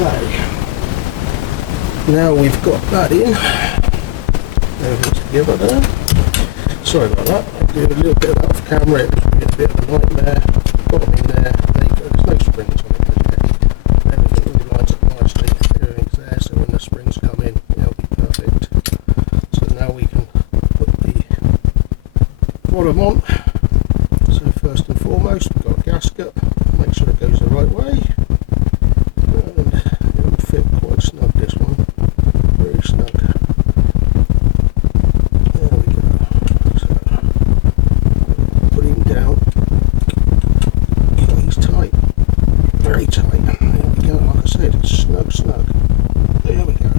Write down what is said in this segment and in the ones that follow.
Okay, now we've got that in, everything's together there. Sorry about that, I did a little bit of that off camera, it was a bit of a nightmare. Got them in there, there you go, there's no springs on it as yet. Everything really lines up nicely, everything's there, so when the springs come in, it'll be perfect. So now we can put the bottom on. So first and foremost, we've got a gasket, make sure it goes the right way. And it will fit quite snug, this one, very snug. There we go. So put him down. Okay, he's tight, very tight. There we go, like I said, it's snug, snug. There we go.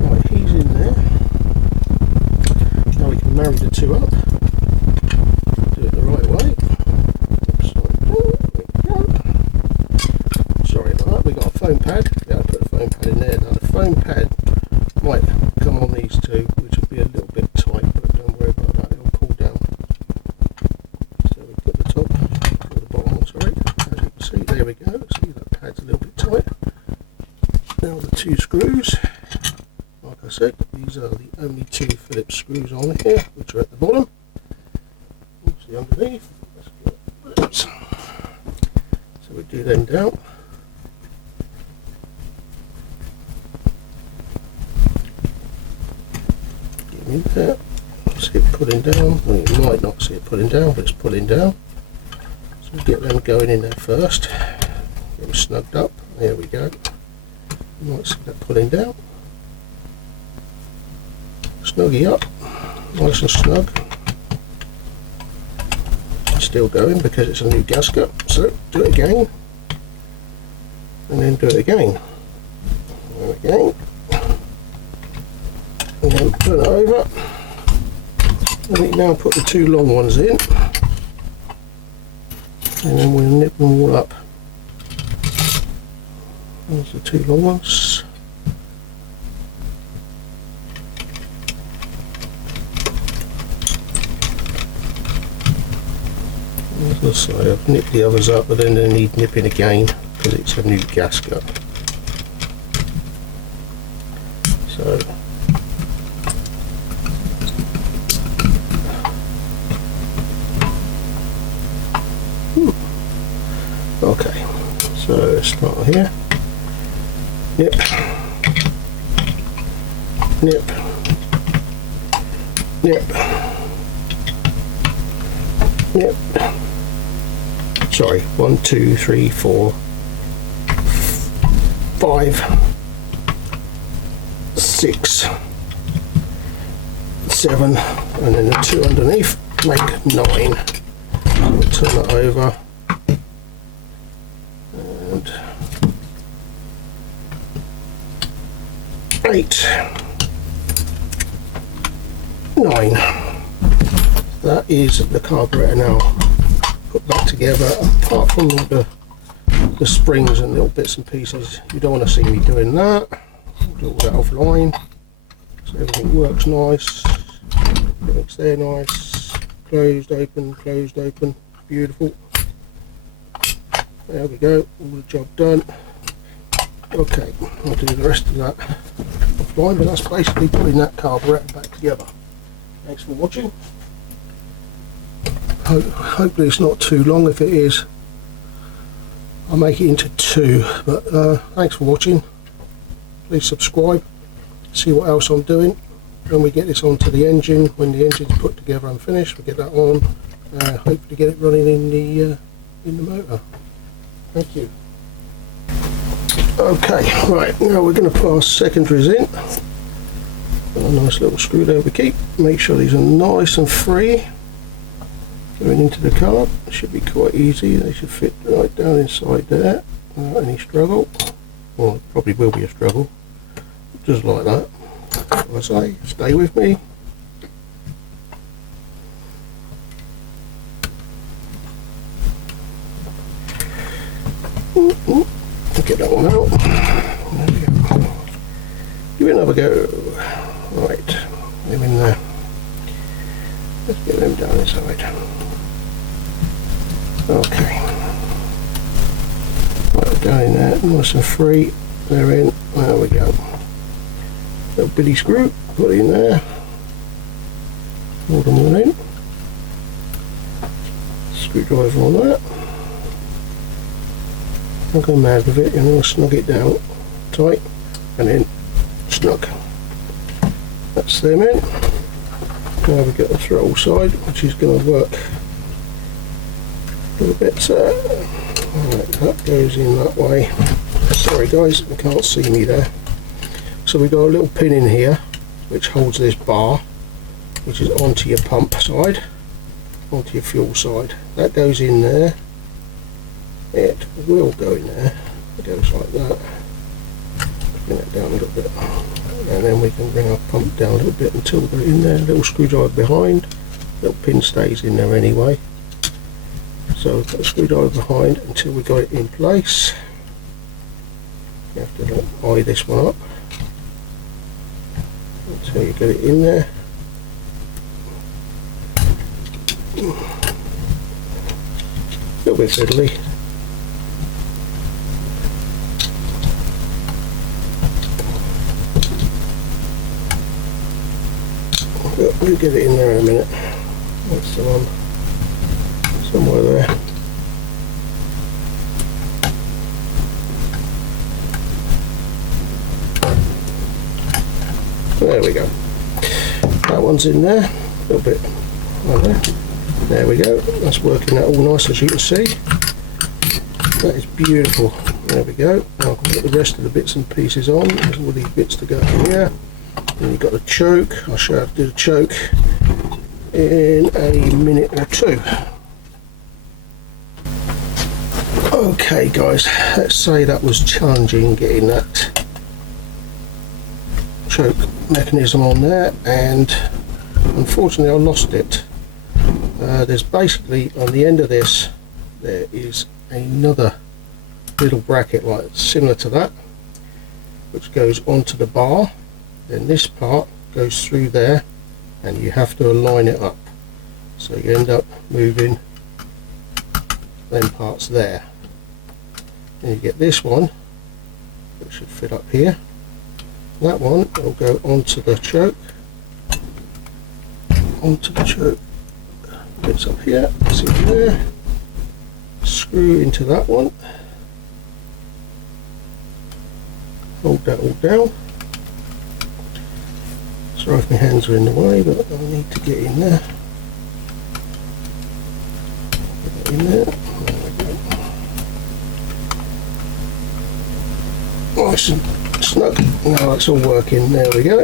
Right, he's in there. Now we can marry the two up. Do it the right way. Sorry about that, we got a foam pad. Yeah, I'll put a foam pad in there. Now the foam pad might come on these two, which will be a little bit tight, but don't worry about that, it'll pull down. So we put the top, or the bottom on, sorry, as you can see, there we go. See, that pad's a little bit tight. Now the two screws, like I said, these are the only two Phillips screws on here, which are at the bottom. See underneath. Let's get it. So we do them down. Get them in there. See it pulling down. Well, you might not see it pulling down, but it's pulling down. So we get them going in there first. Get them snugged up. There we go. You might see that pulling down. Snuggy up. Nice and snug. Still going because it's a new gasket, so do it again and then do it again and again and then turn it over. And we now put the two long ones in and then we'll nip them all up. There's the two long ones. So I've nipped the others up, but then they need nipping again because it's a new gasket. So okay, so let's start here. Nip, nip, nip, nip. Sorry, 1, 2, 3, 4, 5, 6, 7, and then the two underneath make 9. We'll turn it over and 8, 9. That is the carburetor now put back together. Apart from the springs and little bits and pieces, you don't want to see me doing that. I'll do all that offline, so everything works nice, everything's there nice, closed, open, beautiful. There we go, all the job done. Okay, I'll do the rest of that offline, but that's basically putting that carburetor back together. Thanks for watching. Hopefully it's not too long. If it is, I'll make it into 2, but thanks for watching. Please subscribe, see what else I'm doing when we get this onto the engine. When the engine's put together and finished, we get that on, hopefully get it running in the motor. Thank you. Okay, right, now we're going to put our secondaries in. Got a nice little screw there we keep. Make sure these are nice and free. Going into the car, it should be quite easy. They should fit right down inside there without any struggle. Well, it probably will be a struggle, just like that. As I say, stay with me. Get that one out. There we go. Give it another go. Right, them in there. Let's get them down inside. Okay. Right, down in there, nice and free. They're in. There we go. Little bitty screw, put it in there. Hold them all in. Screwdriver on that. Don't go mad with it, you know, snug it down tight and then snug. That's them in. Now we get the throttle side, which is going to work a little bit. Right, that goes in that way. Sorry guys, you can't see me there. So we got a little pin in here which holds this bar, which is onto your pump side, onto your fuel side. That goes in there. It will go in there. It goes like that. Bring it down a little bit, and then we can bring our pump down a little bit until we're in there. Little screwdriver behind. Little pin stays in there anyway. So we've got a screwdriver behind until we got it in place. You have to eye this one up until you get it in there. A little bit fiddly. We'll get it in there in a minute. That's the one. Somewhere there. There we go. That one's in there. A little bit on there. There we go. That's working out all nice, as you can see. That is beautiful. There we go. Now I'll put the rest of the bits and pieces on. There's all these bits to go in here. Then you've got the choke. I'll show you how to do the choke in a minute or two. Okay guys, let's say that was challenging getting that choke mechanism on there, and unfortunately I lost it. There's basically, on the end of this, there is another little bracket like similar to that, which goes onto the bar. Then this part goes through there, and you have to align it up, so you end up moving them parts there. Then you get this one, which should fit up here. That one will go onto the choke, bits up here, it's in there, screw into that one, hold that all down. Sorry if my hands are in the way, but I need to get in there. Get that in there. There we go. Nice and snug. Now that's all working. There we go.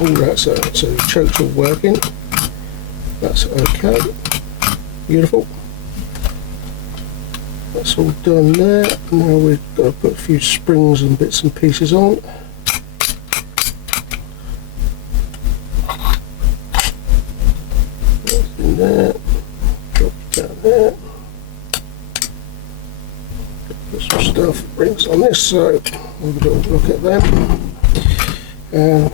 All that's so the choke's all working. That's okay. Beautiful. That's all done there. Now we've got to put a few springs and bits and pieces on. That's in there. Drop down there. Put some stuff, rings on this, so we'll have a little look at them. And